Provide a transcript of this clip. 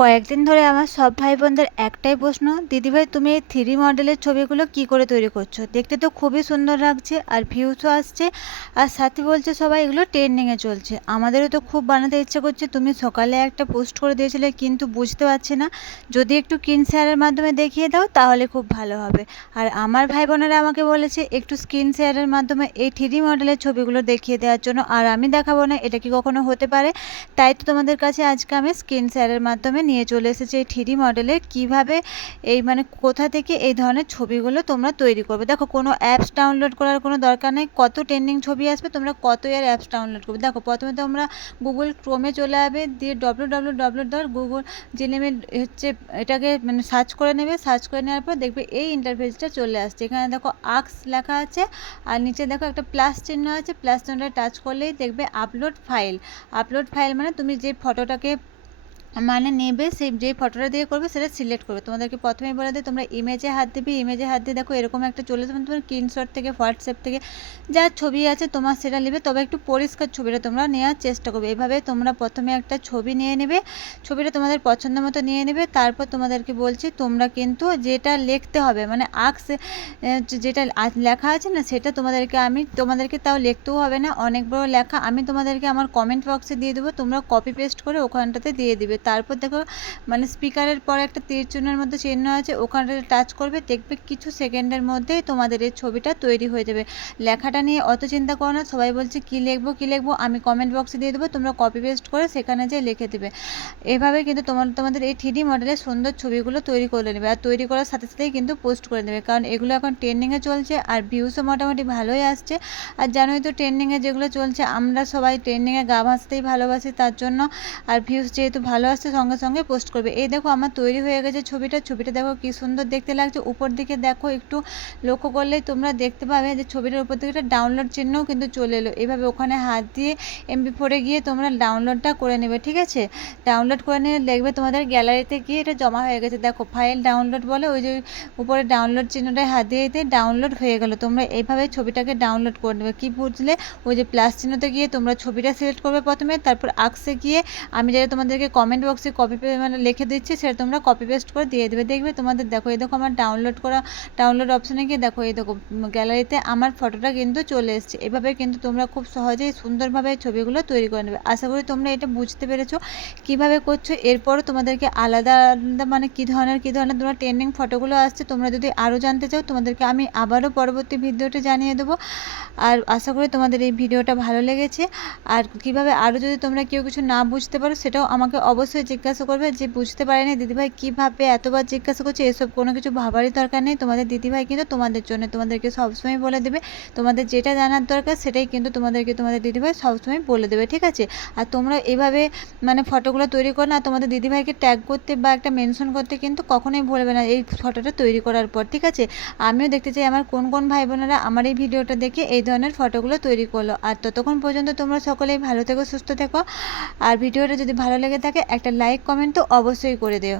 কয়েকদিন ধরে আমার সব ভাই বোনদের একটাই প্রশ্ন, দিদিভাই, তুমি এই থ্রি মডেলের ছবিগুলো কি করে তৈরি করছ? দেখতে তো খুবই সুন্দর লাগছে আর ভিউসও আসছে। আর সাথে বলছে, সবাই এগুলো ট্রেন্ডিংয়ে চলছে। আমাদেরও তো খুব বানাতে ইচ্ছে করছে। তুমি সকালে একটা পোস্ট করে দিয়েছিলে, কিন্তু বুঝতে পারছি না। যদি একটু স্ক্রিন শেয়ারের মাধ্যমে দেখিয়ে দাও, তাহলে খুব ভালো হবে। আর আমার ভাই বোনেরা আমাকে বলেছে, একটু স্ক্রিন শেয়ারের মাধ্যমে এই থ্রি মডেলের ছবিগুলো দেখিয়ে দেওয়ার জন্য। আর আমি দেখাবো না, এটা কি কখনো হতে পারে? তাই তো তোমাদের কাছে আজকে আমি স্ক্রিন শেয়ারের মাধ্যমে নিয়ে চলে এসেছি এই থ্রি মডেলের। কীভাবে এই মানে কোথা থেকে এই ধরনের ছবিগুলো তোমরা তৈরি করবে? দেখো, কোনো অ্যাপস ডাউনলোড করার কোনো দরকার নেই। কত ট্রেন্ডিং ছবি আসবে, তোমরা কত এর অ্যাপস ডাউনলোড করবে? দেখো, প্রথমে তোমরা গুগল ক্রোমে চলে যাবে, দিয়ে W W W dot Google জিনেমে হচ্ছে এটাকে মানে সার্চ করে নেবে। সার্চ করে নেওয়ার পর দেখবে এই ইন্টারফেসটা চলে আসছে। এখানে দেখো আক্স লেখা আছে, আর নিচে দেখো একটা প্লাস চিহ্ন আছে। প্লাস চিহ্নটা টাচ করলেই দেখবে আপলোড ফাইল আপলোড ফাইল মানে তুমি যে ফটোটাকে মানে নেবে, সেই যে ফটোটা দিয়ে করবে, সেটা সিলেক্ট করবে। তোমাদেরকে প্রথমেই বলে দিই, তোমরা ইমেজে হাত দেবে ইমেজে হাত দিয়ে দেখো এরকম একটা চলে যাবে, তোমার স্ক্রিনশট থেকে হোয়াটসঅ্যাপ থেকে, যা ছবি আছে তোমার সেটা নেবে, তবে একটু পরিষ্কার ছবিটা তোমরা নেওয়ার চেষ্টা করবে। এভাবে তোমরা প্রথমে একটা ছবি নিয়ে নেবে, ছবিটা তোমাদের পছন্দ মতো নিয়ে নেবে, তারপর তোমাদেরকে বলছি, তোমরা কিন্তু যেটা লিখতে হবে মানে আক্স যেটা লেখা আছে না, সেটা তোমাদেরকে আমি, তোমাদেরকে তাও লিখতেও হবে না। অনেক বড় লেখা, আমি তোমাদেরকে আমার কমেন্ট বক্সে দিয়ে দেবো, তোমরা কপি পেস্ট করে ওখানটাতে দিয়ে দিবে। তারপর দেখো মানে স্পিকারের পর একটা তীর চিহ্নের মধ্যে চিহ্ন আছে ওখানটা টাচ করবে, দেখবে কিছু সেকেন্ডের মধ্যেই তোমাদের এই ছবিটা তৈরি হয়ে যাবে। লেখাটা নিয়ে অত চিন্তা করো না, সবাই বলছে, কী লিখব কী লিখব? আমি কমেন্ট বক্সে দিয়ে দেবো, তোমরা কপি পেস্ট করে সেখানে যেয়ে লিখে দেবে। এভাবে কিন্তু তোমার, তোমাদের এই থ্রিডি মডেলের সুন্দর ছবিগুলো তৈরি করে নেবে। আর তৈরি করার সাথে সাথেই কিন্তু পোস্ট করে দেবে কারণ এগুলো এখন ট্রেন্ডিংয়ে চলছে, আর ভিউসও মোটামুটি ভালোই আসছে। আর জানোই তো ট্রেন্ডিংয়ে যেগুলো চলছে, আমরা সবাই ট্রেন্ডিংয়ে গা ভাসতেই ভালোবাসি, তার জন্য আর ভিউস যেহেতু ভালো আসছে সঙ্গে সঙ্গে পোস্ট করবে। এই দেখো আমার তৈরি হয়ে গেছে ছবিটা। ছবিটা দেখো কি সুন্দর দেখতে লাগছে। উপর দিকে দেখো একটু লক্ষ্য করলেই তোমরা দেখতে পাবে যে ছবিটার উপর দিকে ডাউনলোড চিহ্নও কিন্তু চলে এলো। এভাবে ওখানে হাত দিয়ে এমবি ফোরে গিয়ে তোমরা ডাউনলোডটা করে নেবে, ঠিক আছে? ডাউনলোড করে নিয়ে দেখবে তোমাদের গ্যালারিতে গিয়ে এটা জমা হয়ে গেছে। দেখো ফাইল ডাউনলোড বলে ওই যে উপরে ডাউনলোড চিহ্নটায় হাত দিয়ে দিতে ডাউনলোড হয়ে গেলো। তোমরা এইভাবে ছবিটাকে ডাউনলোড করে নেবে। কী বুঝলে? ওই যে প্লাস চিহ্নতে গিয়ে তোমরা ছবিটা সিলেক্ট করবে প্রথমে। তারপর আক্সে গিয়ে আমি যেটা তোমাদেরকে কমেন্ট বক্সে কপি মানে লিখে দিচ্ছি, সেটা তোমরা কপি পেস্ট করে দিয়ে দেবে। দেখবে তোমাদের, দেখো, এই দেখো আমার ডাউনলোড করা ডাউনলোড অপশানে গিয়ে দেখো, এই দেখো গ্যালারিতে আমার ফটোটা কিন্তু চলে এসছে। এভাবে কিন্তু তোমরা খুব সহজেই সুন্দরভাবে ছবিগুলো তৈরি করে নেবে। আশা করি তোমরা এটা বুঝতে পেরেছ। কীভাবে করছ? এরপরও তোমাদেরকে আলাদা আলাদা মানে কী ধরনের কী ধরনের তোমরা ট্রেন্ডিং ফটোগুলো আসছে, তোমরা যদি আরও জানতে চাও, তোমাদেরকে আমি আবারও পরবর্তী ভিডিওতে জানিয়ে দেবো। আর আশা করি তোমাদের এই ভিডিওটা ভালো লেগেছে। আর কীভাবে আরও যদি তোমরা কেউ কিছু না বুঝতে পারো, সেটাও আমাকে অবশ্যই জিজ্ঞাসা করবে যে বুঝতে পারেনি দিদিভাই কীভাবে এতবার জিজ্ঞাসা করছে, এসব কোনো কিছু ভাবারই দরকার নেই। তোমাদের দিদিভাই কিন্তু তোমাদের জন্য তোমাদেরকে সবসময় বলে দেবে। তোমাদের যেটা জানার দরকার সেটাই কিন্তু তোমাদেরকে তোমাদের দিদিভাই সবসময় বলে দেবে, ঠিক আছে? আর তোমরা এভাবে মানে ফটোগুলো তৈরি করো না, তোমাদের দিদিভাইকে ট্যাগ করতে বা একটা মেনশন করতে কিন্তু কখনোই ভুলবে না এই ফটোটা তৈরি করার পর, ঠিক আছে? আমিও দেখতে চাই আমার কোন কোন ভাই বোনেরা আমার এই ভিডিওটা দেখে এই ধরনের ফটোগুলো তৈরি করল। আর ততক্ষণ পর্যন্ত তোমরা সকলেই ভালো থেকো, সুস্থ থেকো। আর ভিডিওটা যদি ভালো লেগে থাকে একটা লাইক কমেন্ট তো অবশ্যই করে দিও।